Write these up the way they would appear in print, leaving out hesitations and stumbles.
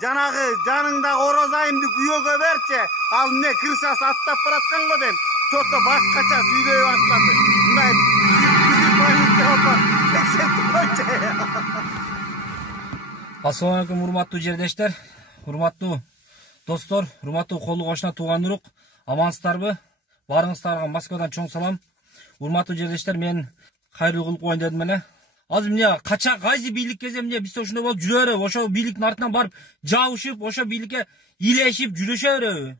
Жанагы жаныңдагы орозайымды күйөөгө берчи. Ал эмне крышасы аттап бараткан го дейм. Чото башкача сүйлөй баштады. Мындай Assalamu alaikum урматтуу жердештер, урматтуу достор, урматтуу колду кошуна тууган урук, амансыздарбы? Баарыңыздарга Москвадан чоң салам. Урматтуу жердештер, мен кайрылуу кылып коеюн дедим эле. Азыр эмне кача кайсы бийлик келсе эмне биз ошондой болуп жүрө береби? Ошол бийликтин артынан барып жабышып, ошол бийликке илешип жүрүшө береби?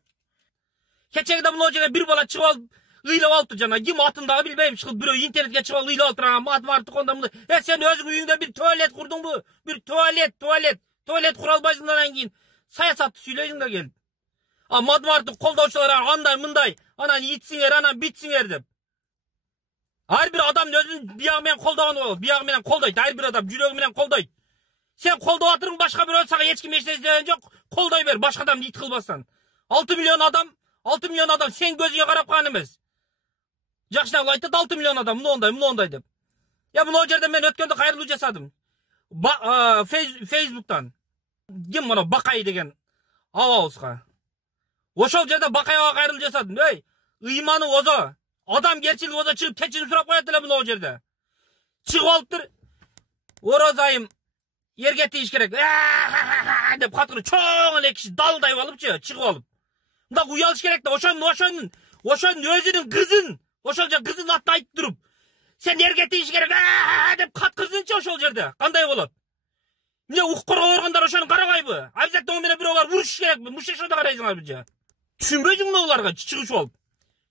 Кечеги да мына жерге бир бала чыгып алып ыйлап алыптыр жана. Ким атын дагы билбейм, чыгып бирөө интернетке чыгып алып ыйлап алыптыр. Мат бар туконда мындай. Сен өзүң үйүңдө бир туалет курдуңбу? Бир туалет кура албайсың анан кийин саясатты сүйлөйсүңдөр келип. Мадмарды колдоочулар андай мындай, анан итсиңер, анан битсиңер деп. Ар бир адам өзүнүн биягы менен колдогону болот. Биягы менен колдойт, ар бир адам жүрөгү менен колдойт. Сен колдоп атырың, башка бирөө сага эч ким эч нерсе деген жок. Колдой бер, башка адамды ит кылбастан. 6 миллион адам сен көзүңө карап калган эмес. Жакшынак айтат 6 миллион адам мындай деп. Мына жерде мен өткөндө кайрылуу жасадым. Facebook'tan. Ким мына Бакай деген абабызга. Ошол жерде Бакайга кайрылуу жасадым. Ыйманы озо, адамгерчилик озо чыгып кечирим сурап коет эле мына жерде. Чыгып алыптыр. Орозайым ерге тийиш керек. Деп каткырып чоң эле киши далдай болупчу, чыгып алып. Мында уялыш керек да, ошонун өзүнүн кызын, ошол же кызын атын айтып туруп, сен ерге тийиш керек деп каткырсынчы ошол жерде. Кандай болот? Эмне укук коргоо органдары ошону карабайбы? Обязательно менен бирөөлөр урушуш керекпи? Мушешода карайсыңарбы же? Түшүнбөйсүң буларга чыгышып алып.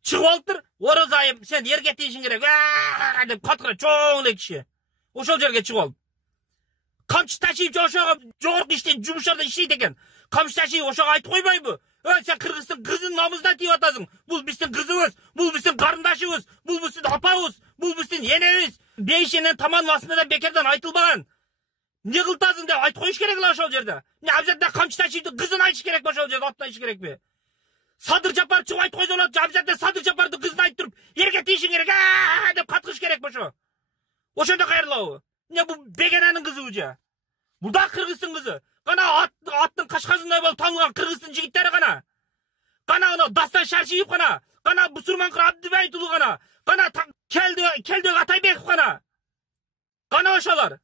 Чыгып алыптыр. Орозайым сен ерге тийишиң керек деп каткыра чоң эле киши. Ошол жерге чыгып алып. Камчы ташыйып ошого жогорку иштейт, жумушчарда иштейт экен. Камчы ташыйып ошого айтып койбойбу? Сен Кыргыздын кызын намысына тийип атасың. Бул биздин кызыбыз, бул биздин карындашыбыз, бул биздин апабыз, бул биздин энебиз. Бейшенен таманын астында да бекерден айтылбаган. Не кылтасың деп айтып коюш керек эле ошол жерде. Эмне обязательно камчы ташыйптын кызын айтыш керекпи ошол жерде, атын айтыш керекпи? Садыр Жапар чыгып айтып койсо болот, обязательно Садыр Жапардын кызын айтып туруп, ерге тийишиң керек деп каткырыш керекпи ошо? Ошондо кайрылабы? Эмне бул бегенанын кызыбы же? Бул да Кыргыздын кызы. Кана аттын кашказындай болуп танылган Кыргыздын жигиттери кана. Кана ана Дастан Шаршиев кана. Кана Бусурманкыр Абдыбайытуулу кана. Кана Келдөк Атайбеков кана. Кана ошолор.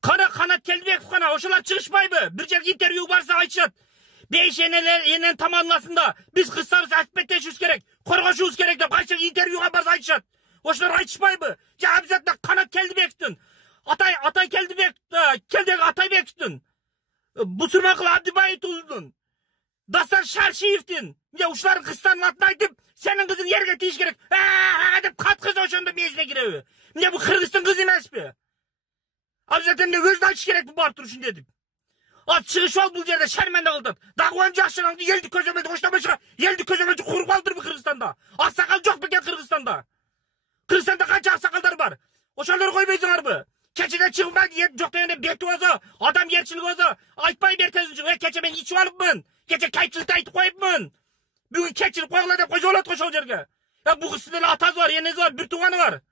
Кана Канат Келдибеков кана. Ошолор чыгышпайбы? Бир жерге интервью барса айтышат. Бейшенелер таманласында биз кызсабыз аспеттешибиз керек, коргошубуз керек деп кайсы интервьюга барса айтышат. Ошолор айтышпайбы? Же обязательно Канат Келдибековдун, Атай Келдибек, Келдек Атайбековдун, Бусурманкыл Абдыбайытуулдун, Дастан Шаршиевдин, ушулардын кыздарынын атын айтып, сенин кызың ерге тийиш керек деп каткырса ошондо мезине киреби? Эмне бул Кыргыздын кызы эмеспи? Обязательно өзү айтыш керек бул барып турушун дедим. Чыгышып ал бул жерде шарманда кылдат. Дагы он жакшыраң элди көзөмөлдү коштомойчу, элди көзөмөлдү куруп алдырбы Кыргызстанда? Аксакал жок бекен Кыргызстанда? Кыргызстанда канча аксакалдар бар? Ошолорду койбойсуңарбы? Кечеде чыгмай жок дегенде бети озо, адамгерчилик озо, айтпай бертесин. Кече мен ичип алыпмын. Кече кайчылыкты айтып коюпмун. Бүгүн кечирип койгула деп койсо болот го ошол жерге. Бул кыздын эле атасы бар, энеси бар, бир тууганы бар.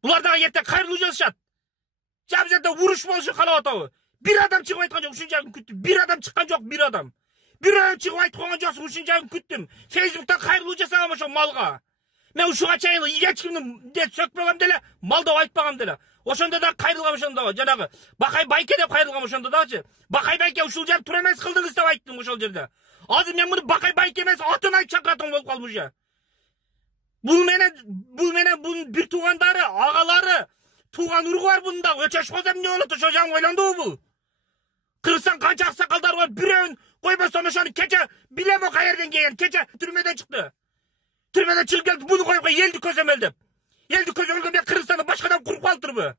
Булар дагы эртең кайрылуу жасашат. Жабзада уруш болушу каалап атабы? Бир адам чыгып айткан жок, ушунча күн күттүм. Бир адам чыккан жок, бир адам. Бирөө чыгып айтып койгон жоксуң, ушунча күн күттүм. Facebook'tan кайрылуу жасагам ошо малга. Мен ушуга чейин эч кимди сөкпөгөм деле, малдап айтпагам деле. Ошондо да кайрылгам, ошондо жанагы Бакай байке деп кайрылгам ошондо дагычы. Бакай байке ушул жер туура эмес кылдыңыз деп айттым ошол жерде. Азыр мен муну Бакай байке эмес, атын айтып чакыратам болуп калдым уже. Бул менен бир туугандары, агалары, тууган уругу бар бунун дагы. Өчөшүп калса эмне болот? Ошо жагын ойлондубу бул? Кыргызстан канча аксакалдар бар, бирөөнүн койбостон ошону кече билем о каерден келген, кече түрмөдөн чыкты. Түрмөдөн чыгып келип буну коюп элди көзөмөлдөп. Элди көзөмөлгө мен Кыргызстанда башкадан куруп калтырбы?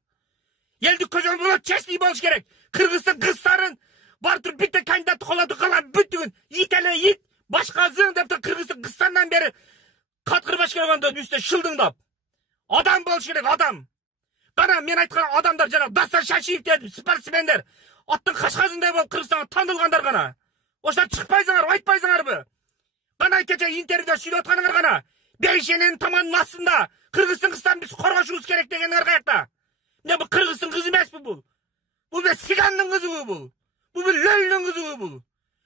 Элди көзөмөлгө честный болуш керек. Кыргыздын кыздарын бар туруп битте кандидат колоду калган бүттүгүн ит эле ит, башкасын деп Кыргыздын кыздарынан бери каткырбаш керек анда үстүнө шылдыңдап. Адам болуш керек, адам. Кана мен айткан адамдар жана Дастан Шашиев дедим, спортсмендер. Аттын кашказындай болуп Кыргызстанга танылгандар кана. Ошолор чыкпайсыңар, айтпайсыңарбы? Кана кече интервьюда сүйлөп атканыңар кана. Бейшененин таманынын астында Кыргыздын кыздарын биз коргошубуз керек дегендер каякта? Эмне бул Кыргыздын кызы эмеспи бул? Бұл бе сигандың қызығы бұл. Бұл бе лөлінің қызығы бұл.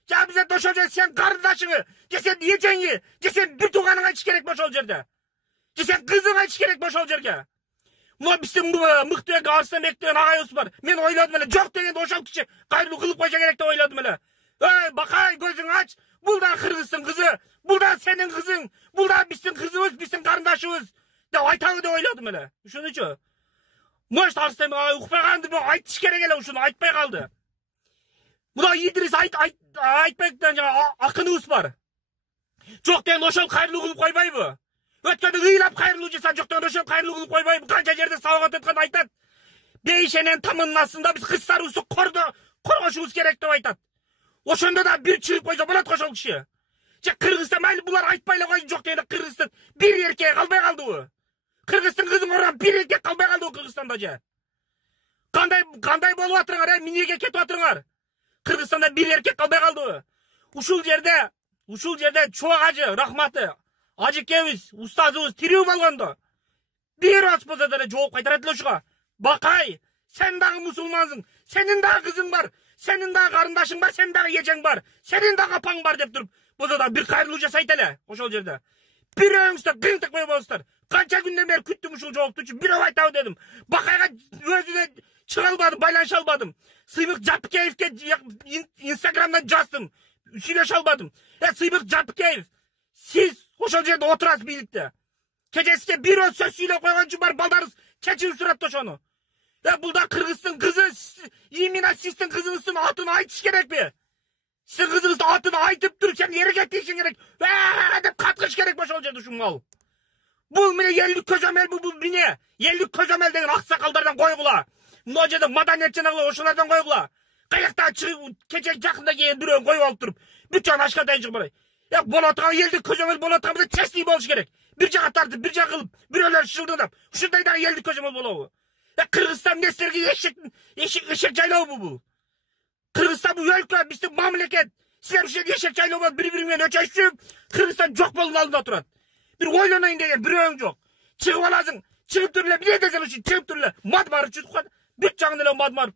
Ja bize doşolca sen kardeşini, ja sen ejеңi, ja sen bir tuğanın aytış керек boşol жерде. Ja sen kızın aytış керек boşol жерге. Мына біздің мықты Арыстан Бек деген ағайымыз бар. Мен ойладым әле, жоқ дегенде ошол киши кайрылуу кылып койса керек деп ойладым эле. Ey Бакай, көзүң ач. Бул да Кыргыздын кызы, бул да сенин кызың, бул да биздин кызыбыз, биздин карындашыбыз деп айталы деп ойладым эле. Ушунучу. Может Арыстан Бек укпай калды, бирок айтыш керек эле, ушуну айтпай калды. Мына Идрис айтпайдан жаңа акыныбыз бар. Жок деген ошол кайрылуу кылып койбойбу? Өткөндө ыйлап кайрылуу жаса, жок деген ошол кайрылуу кылып койбойбу? Канча жерде сабак өткөн айтат. Бейшенен тамыннасында биз кыздарыбызды коргошубуз керек деп айтат. Ошондо да бир чыгып койсо болот ошол киши. Же Кыргызстан майли булар айтпай эле койду, жок дегенде Кыргыздын бир эркек калбай калдыбы? Кыргыздын кызын урган бир эркек калбай калдыбы Кыргызстанда же? Кандай болуп атырыңар, эмнеге кетип атырыңар? Кыргызстанда бир эркек калбай калдыбы? Ушул жерде Чубак ажы рахматы, ажыкебиз, устазыбыз тирүү болгондо бир аз болсо деле жооп кайтарат эле ушуга. Бакай, сен дагы мусулмансың, сенин дагы кызың бар, сенин дагы карындашың бар, сенин дагы эжең бар, сенин дагы апаң бар деп туруп, болсо да бир кайрылуу жасайт эле ошол жерде. Бирөөңүздөр кыйынтыкпай болуңуздар. Канча күндөн бери күттүм ушул жооптучу, бирөө айтабы дедим. Бакайга өзүнө чыга албадым, байланыша албадым. Сыймык Жапыкеевке Инстаграмдан жаздым, сүйлөшө албадым. Сыймык Жапыкеев, сиз ошол жерде отурасыз бийликте. Кеческе бир өз сөз сүйлөп койгончу бар балдарыңыз кечирим сурапты ошону. Бул да Кыргыздын кызы, именно сиздин кызыңыздын атын айтыш керекпи? Сиздин кызыңыздын атын айтып туруп, сен эргетишиң керек. Деп каткыш керек ошол жерде ушул мал. Бул міне элдик көзөмөл, бул міне элдик көзөмөл деген аксакалдардан койгула. Мына жерде маданият жанагылар ошолордон койгула. Каяктан чыгып кече жакында келген бирөөнү коюп алып туруп, бүт жагын ашкатайын чыгып барай. Боло турган элдик көзөмөл боло турган честный болуш керек. Бир жака тартып, бир жака кылып, бирөөлөр шылдыңдап, ушундай да элдик көзөмөл болобу? Кыргызстан нестерге эшек жайлообу бул? Кыргызстан бул өлкө, биздин мамлекет. Силер ушул эшек жайлоо бири-бири менен өчөшүп, Кыргызстан жок болгон алдында турат. Бир ойлоноюн деген бирөөң жок. Чыгып аласың, чыгып туруп эле эмне десең ушул чыгып туруп эле мад барып чүтүп бүт жагын эле мад барып.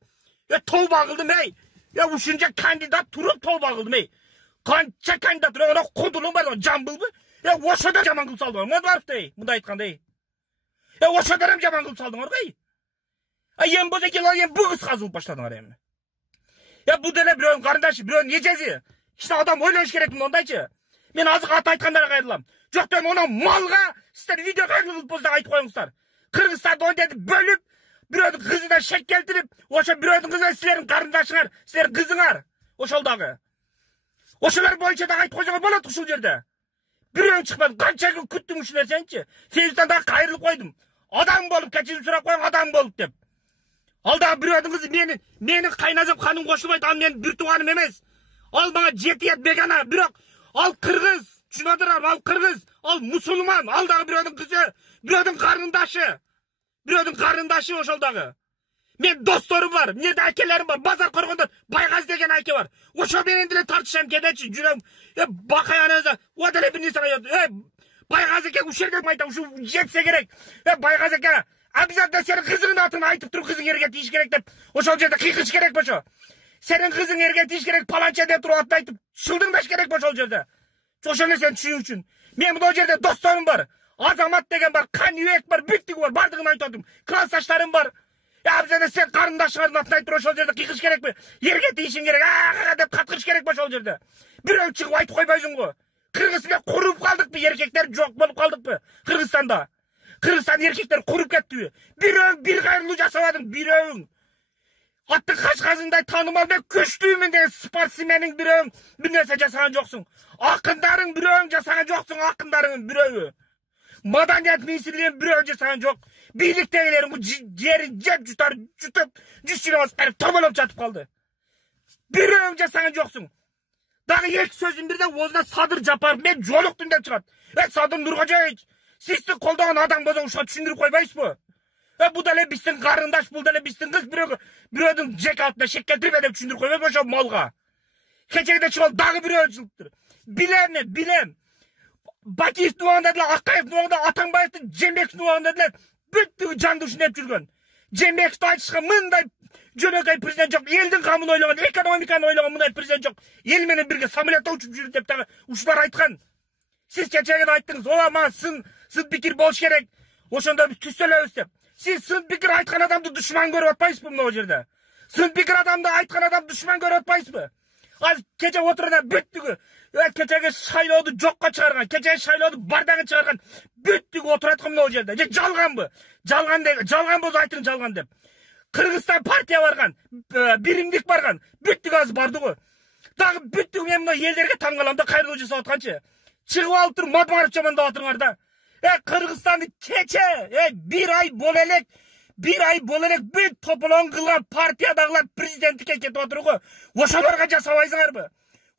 Тооба кылдым эй. Ушунча кандидат туруп тооба кылдым эй. Канча кандидат туруп кудулуң бар, жамбылбы? Ошодо жаман кылып салдыңар. Мад барыпты эй, мындай айтканда эй. Ошодо эми жаман кылып салдыңар эй. Эми болсо эми бугыз казылып баштадыңар эми. Бул деле бирөөнүн карындашы, бирөөнүн эжеси. Иште адам ойлош керек мындайчы. Мен азыр аты айткандарға кайрылам. Жок деп оны малга сиздер видео кайрылып болсо айтып коюңуздар. Кыргызстанды ондетип бөлүп, бирөөдүн кызына шек келтирип, ошо бирөөдүн кызы силердин карындашыңар, силердин кызыңар. Ошол дагы. Ошолор боюнча да айтып койсоңор болот ушул жерде. Бирөөң чыкпады, канча күн күттүм ушул нерсени. Фейсбуктан да кайрылып койдум. Адам болуп кечирим сурап коюң, адам болуп деп. Ал дагы бирөөдүн кызы менин кайназым ханым кошулбайт, ал менин бир тууганым эмес. Ал мага жетиет бегана, бирок ал кыргыз, түшүнөдүрөр, ал кыргыз, ал мусулман, ал дагы бирөөдүн кызы, бирөөдүн карындашы. Бирөөдүн карындашы ошол дагы. Мен досторум бар, мында акелерим бар, базар коргондо Байгаз деген аке бар. Ошо менен деле тартышам кедечи, жүрөм. Бакай аназа, о деле бир нерсе айтат. Байгаз аке ушул жерде айтам, ушу жетсе керек. Байгаз аке, обязательно сенин кызыңдын атын айтып туруп, кызың эрге тийиш керек деп, ошол жерде кыйкыш керек болчу. Сенин кызың эрге тийиш керек, паланча деп туруп атын айтып, шылдыңдаш керек ошол жерде. Ошол нерсени түшүнүү үчүн. Мен бул жерде досторум бар. Азамат деген бар, Каныбек бар, бүттүгү бар, бардыгын айтып атам. Классташтарым бар. Абзада сен карындашыңардын атын айтып ошол жерде кыйкыш керекпи? Эрге тийишиң керек, деп каткырыш керек ошол жерде. Бирөө чыгып айтып койбойсуң го. Кыргызстанда куруп калдыкпы, эркектер жок болуп калдыкпы? Кыргызстанда. Кыргызстан эркектер куруп кеттиби? Бирөө бир кайрылуу жасабадың, бирөөң. Аттын кашказындай таанымал мен күчтүүмүн деген спортсмениң бирөөң бир нерсе жасаган жоксуң. Акындарың бирөөң жасаган жоксуң, акындарың бирөө. Маданият министрлигин бирөө жасаган жок. Бийликтегилерин бу жерин жеп жутуп, жүз жылга басып тоболоп жатып калды. Бирөөң жасаган жоксуң. Дагы эки сөздүн бирде оозуна Садыр Жапаров мен жолуктум деп чыгат. Садыр Нуркожоевич, сизди колдогон адам болсо ушуга түшүндүрүп койбойсузбу? Бул деле биздин карындаш, бул деле биздин кыз, бирөөдүн жеке атына шек келтирбе деп түшүндүрүп койбойбу ошол малга? Кечегиде чыгып дагы бирөө жылыптыр. Билем. Бакиевдин убагында деле, Акаевдин убагында, Атаңбаевдин, Жээнбековдун убагында деле бүттүгү жанды ушунтип жүргөн. Жемекті айтышқа мындай жөнөкөй президент жоқ. Елдің қамын ойлаған, экономиканы ойлаған мындай президент жоқ. Ел менен бірге самолетта учуп жүрүп деп тағы ушулар айткан. Сиз кечеге айттыңыз, ама сын пикир болуш керек. Ошондо биз түстөлөбүз деп. Сиз сын пикир айткан адамды душман көрүп атпайсызбы мына жерде? Сын пикир адамды айткан адамды душман көрүп атпайсызбы? Азыр кече отурганда бүттүгү кечеге шайлооду жокко чыгарган, кечеге шайлооду бардагын чыгарган бүттүгү отуруп аткан мына жерде. Же жалганбы? Жалган болсо айтыңыз жалган деп. Кыргызстан партия барган, биримдик барган, бүттүгү азыр бардыгы. Дагы бүттүгү мен мына элдерге таң калам да кайрылуу жасап атканчы. Чыгып алып туруп Мадмаров жамандап атыңар да. Кыргызстанды кече, bir ay боло элек бүт тополоң кылган партиядагылар президенттикке кетип отургу. Ошолорго жасабайсыңарбы?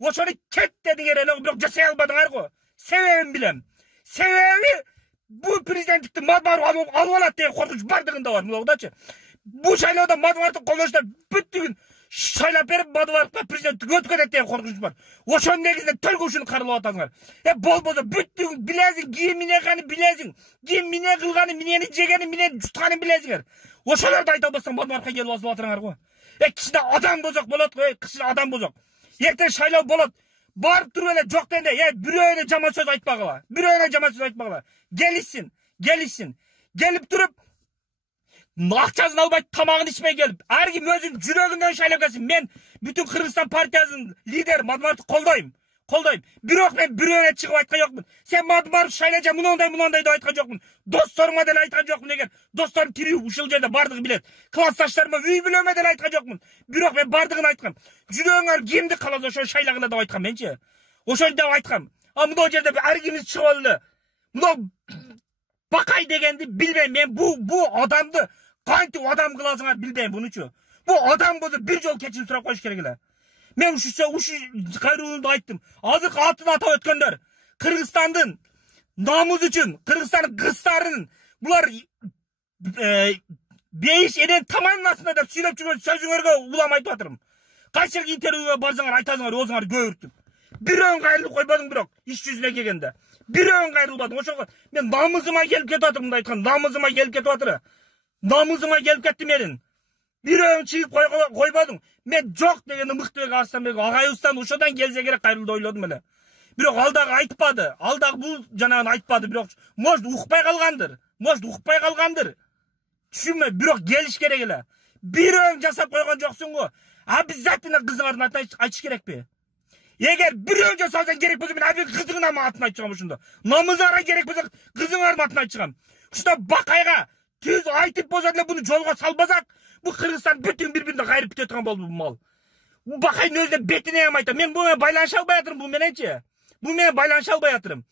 Ошону кет дедиңер эле, бирок жасай албадыңар го. Себебин билем. Себеби бу президенттикти Мадмаров алып алат деген коркунуч бардыгында бар мынагудачы. Бу шайлоодо Мадмаровду колдоштор бүттүгүн шайлап берип Мадмаровго президенттик өткөрөт деген коркунуч бар. Ошонун негизинде төлгөшүн каралап атасыңар. Болбосо бүттүгүн билесиң, ким эмне кылганын билесиң, ким эмне кылганын, эмнени жегенин, эмнени жутканын билесиңер. Ошолорду айта албастан Мадмаровго келип басып атырыңар го. Кичине адам бозок болот го, кичине адам бозок. Эртең шайлоо болот. Барып туруп эле жок дегенде, бирөө эле жаман сөз айтпагыла. Келишсин. Келип туруп акчасын албай, тамагын ичпей келип, ар ким өзүнүн жүрөгүнөн шайлап келсин. Мен бүтүн Кыргызстан партиясынын лидери Мадмаровду колдойм. Бирок мен бирөөнө чыгып айткан жокмун. Сен Мадмаров шайлажа мындай деп айткан жокмун. Досторума деле айткан жокмун. Эгер досторум тирүү ушул жерде бардыгы билет. Классташтарыма, үй бүлөмө деле айткан жокмун. Бирок мен бардыгын айткам. Жүрөгүңөр кимди каласа ошол шайлагыла деп айткам менчи. Ошол деп айткам. Мына жерде ар кимиз чыгып алды. Мына Бакай дегенди билбейм. Мен бу адамды кантип адам кыласыңар билбейм бунучу. Бу адам болсо бир жол кечирим сурап коюш керек эле. Мен ушу кайрылууну айттым. Азыр атын атап өткөндөр Кыргызстандын намысы үчүн, Кыргызстандын кыздарын булар бейиш энен таманласына деп сүйлөп жүргөн сөзүңөргө улам айтып атырмын. Кайчылык интервьюга барсаңар айтасыңар, өзүңөр көөрүтүп. Бирөөн кайрылып койбодуң бирок иш жүзүнө келгенде. Бирөөн кайрылбадым. Ошого мен намысыма келип кетип атырмын да айткан. Намысыма келип кетип атыр. Намысыма келип кетти менин. Бирөөн чыгып койбодуң. Мен жок дегенде Мыктыбек Арыстанбек агайыбыздан ошодан келсе керек кайрылды ойлодум эле. Бирок ал дагы айтпады. Ал дагы бул жанагын айтпады. Бирок может укпай калгандыр. Түшүнмө, бирок келиш керек эле. Бирөөн жасап койгон жоксуң го. Обязательно кызыңардын атын айтыш керекпи? Эгер бирөөн жасасаң керек болсо мен абий кызыңдын атын айтып чыгам ушунда. Намызыңарга керек болсо кызыңардын атын айтып чыгам. Ушунда Бакайга түз айтып болсо деле буну жолго салбасак, бу Кыргызстан бүтүн бири-бирине кайрып бүтө турган болду бу мал. Бакайдын өзүнө бетине ham айтам. Мен бу менен байланыша албай атырмын бу мененчи. Бу менен байланыша албай атырмын.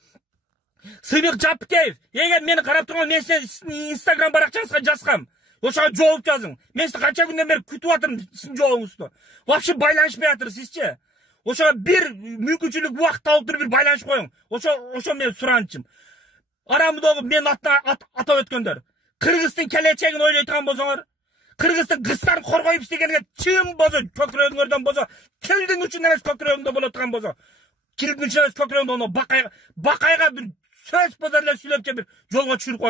Сыйбек Жапыкеев, эгер мени карап турган, мен сиздин Instagram баракчаңызга жазгам. Ошого жооп жазың. Мен сизди канча күндөн бери күтүп атырмын сиздин жообуңузду. Вообще байланышпай атырсызчы. Ошого бир мүмкүнчүлүк убакыт алып туруп бир байланыш коюң. Ошо менин суранычым. Арамдагы мен атап өткөндөр. Кыргыздын келечегин ойлойт болсоңор, Кыргыздын кыздарын коргойбуз дегенге чын болсо, көкүрөгүңөрдөн болсо, тилдин учунда эмес көкүрөгүңдө боло турган болсо, килдин учунда эмес көкүрөгүңдө Бакайга бир сөз болсо эле сүйлөп бир жолго чыгырып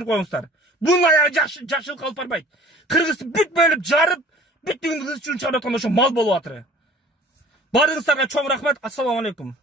коюңуздар. Bunun ayağı жақшылық алып барбайды. Кыргызды бүт бөліп жарып, бүт кыз үшін шығарып жатқан ошо мал болуп атыр. Барыңыздарга чоң рахмат. Ассаламу алейкум.